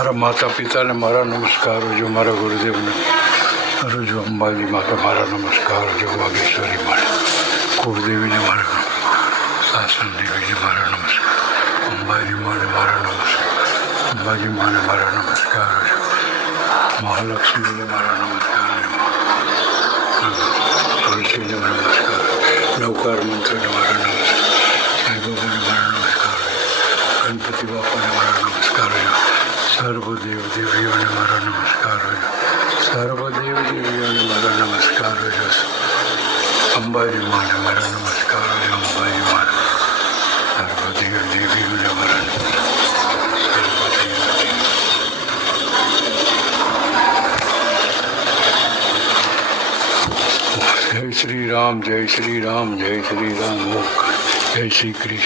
મારા માતા પિતાને મારા નમસ્કાર જો, મારા ગુરુદેવને રોજો, અંબાજી માતા મારા નમસ્કાર જો, વાગેશ્વરી મારે કુળદેવીને મારા, શાસન દેવીને મારા નમસ્કાર, અંબાજી માને મારા નમસ્કાર, અંબાજી માને મારા નમસ્કાર જો, મહાલક્ષ્મીને મારા નમસ્કાર જો, તુલસીને નમસ્કાર, નવકાર મંત્રને મારા નમસ્કાર, સાંઈ બાબાને મારા નમસ્કાર, ગણપતિ બાપાને મારા નમસ્કાર જો, સર્વ દેવ દેવીઓને મારા નમસ્કાર જો, સર્વ દેવ દેવીઓને મારા નમસ્કાર જો, અંબાજી માને મારા નમસ્કાર જો, અંબાજી માને સર્વ દેવ દેવીઓને મારા નમસ્કાર, સર્વ દેવ જય શ્રી રામ, જય શ્રી રામ, જય શ્રી રામ, જય શ્રી કૃષ્ણ.